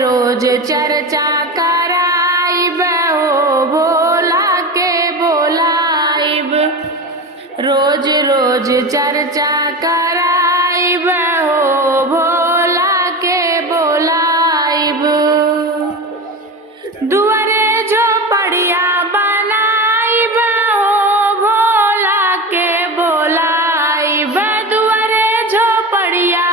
रोज चर्चा कराइब हो भोला के बोलाइब। रोज रोज चर्चा कराइब हो भोला के बोलाइब। दुआरे झोपड़िया बनाइब हो भोला के बोलाइब। दुआरे झोपड़िया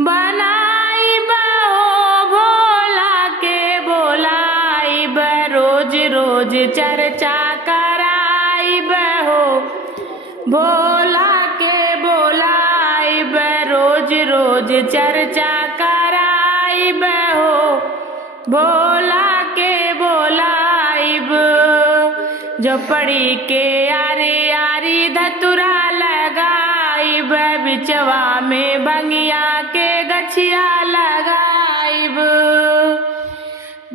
बनाइब हो भोला के बोलाइब। रोज रोज चर्चा कराइब हो भोला के बोलाइब। रोज रोज चर्चा कराइब हो भोला के बोलाइब। झोपड़ी के आरी आरी धतुरा लगाइब। बिचवा में भंगिया के गछिया लगाइब।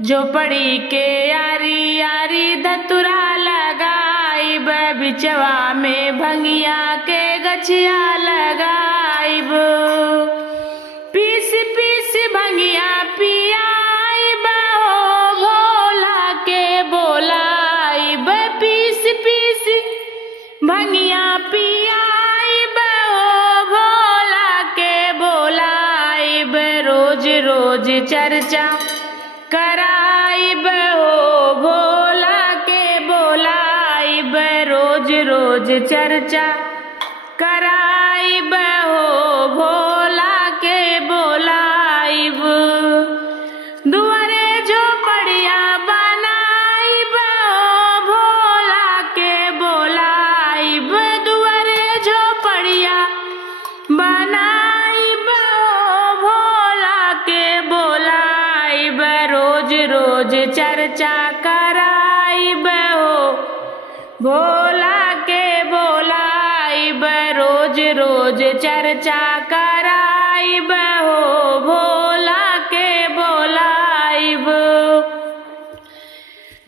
झोपड़ी के आरी आरी धतुरा लगाइब। बिचवा में भंगिया के गछिया लगाइब। पीस पीस भंगिया पियाइब हो भोला के बोलाइब। पीस पीस भंगिया पियाइब हो भोला के बोलाइब। रोज रोज चर्चा कराइब हो भोला के बोलाइब। रोज रोज चर्चा कराइब हो भोला के बोलाइब। दुआरे झोपड़िया बनाइब हो भोला के बोलाइब। दुआरे झोपड़िया बनाइब हो भोला के बोलाइब। रोज रोज चर्चा कराइब हो भोला के बोलाइब। रोज रोज चर्चा कराइब हो भोला के बोलाइब।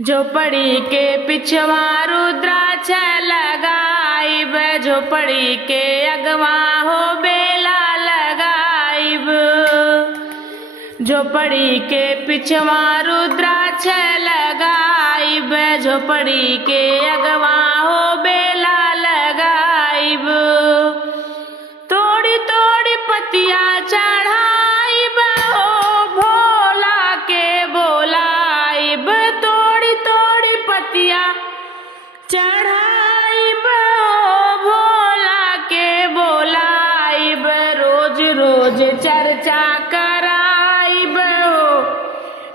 झोपड़ी के पिछवा रुद्राक्ष लगाइब। झोपड़ी के अगवा हो बेला लगाइब। झोपड़ी के पिछवा रुद्राक्ष लगाइब। झोपड़ी के अगवा हो बेला लगाइब। तोड़ी तोड़ी पतिया चढ़ाइब हो भोला के बोलाइब। तोड़ी तोड़ी पतिया चढ़ाइब हो भोला के बोलाइब। रोज रोज चर्चा कराइब हो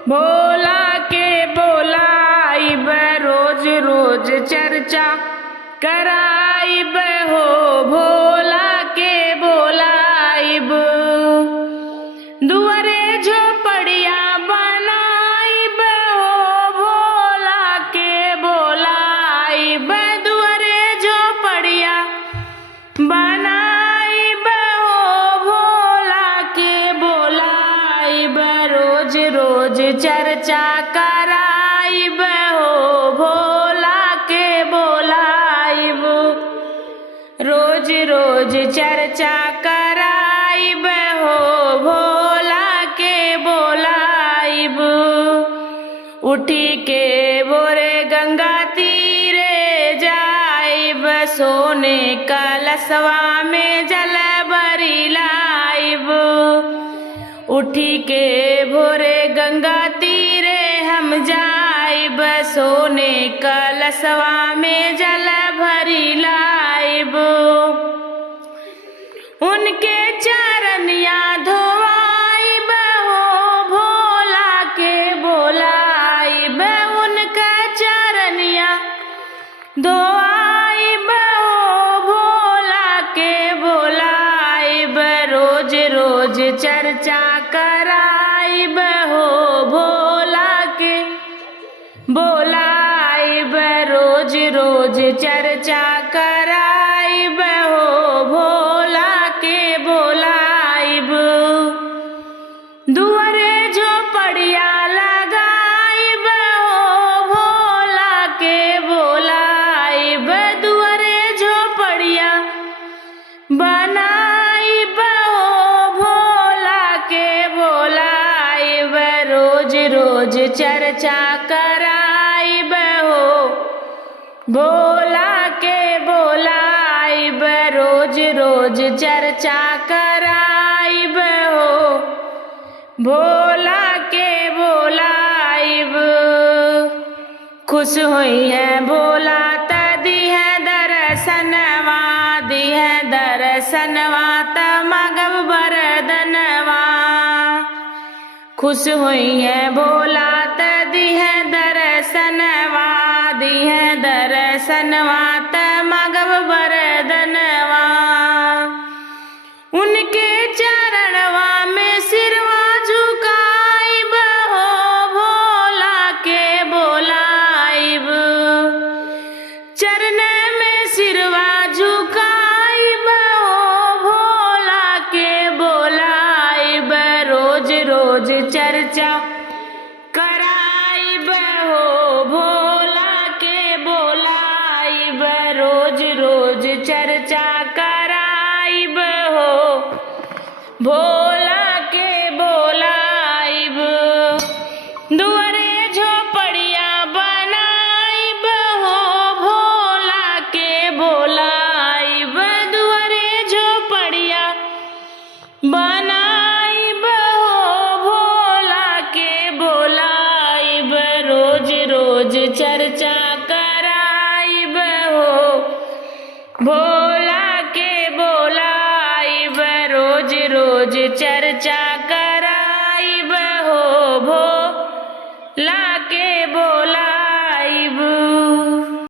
भोला के बोलाइब। रोज रोज चर्चा कराइब हो भोला के बोलाइब। दुआरे झोपड़िया बनाइब हो भोला के बोलाइब। दुआरे झोपड़िया बनाइब हो भोला के बोलाइब। रोज रोज चर्चा कराइब हो भोला के बोलाइब। रोज रोज चर्चा कराइब हो भोला के बोलाइब। उठी के भोरे गंगा तीरे जाइब। सोने कलशवा में जल भरी लाइब। उठी के भोरे गंगा तीरे हम जाइब। सोने कलशवा में जल भरी लाइब। उनके चरनिया धोआइब हो भोला के बोलाइब। उनका चरनिया धोआइब हो भोला के बोलाइब। रोज रोज चर्चा कराइब हो भोला के बोलाइब। रोज रोज चर्चा कराइब हो भोला के बोलाइब। दुआरे झोपड़िया लगाइब हो भोला के बोलाइब। दुआरे झोपड़िया बनाइब हो भोला के बोलाइब। रोज चर्चा कराइब हो, भोला के बोलाइब रोज रोज चर्चा कराइब हो, भोला के बोलाइब। खुश हुई है भोला त दी है दर्शनवा, दी है दर्शनवा त मगब बरदनवा। खुश हुई है भोला त दी है दर्शनवा, दी है दर्शनवा त मगब बरदनवा। उनके चरणवा में सिरवा झुकाइब हो, भोला के बोलाइब। चरण में सिरवा झुकाइब हो, भोला के बोलाइब रोज रोज चर्चा कराइब हो, भोला के बोलाइब रोज रोज चर्चा कराइब हो, भोला के बोलाइब। दुआरे झोपड़िया बनाइब हो, भोला के बोलाइब। दुआरे झोपड़िया बनाइब हो, भोला के बोलाइब रोज रोज चर्चा कराइब हो, भोला के बोलाइब रोज रोज चर्चा कराइब हो, भोला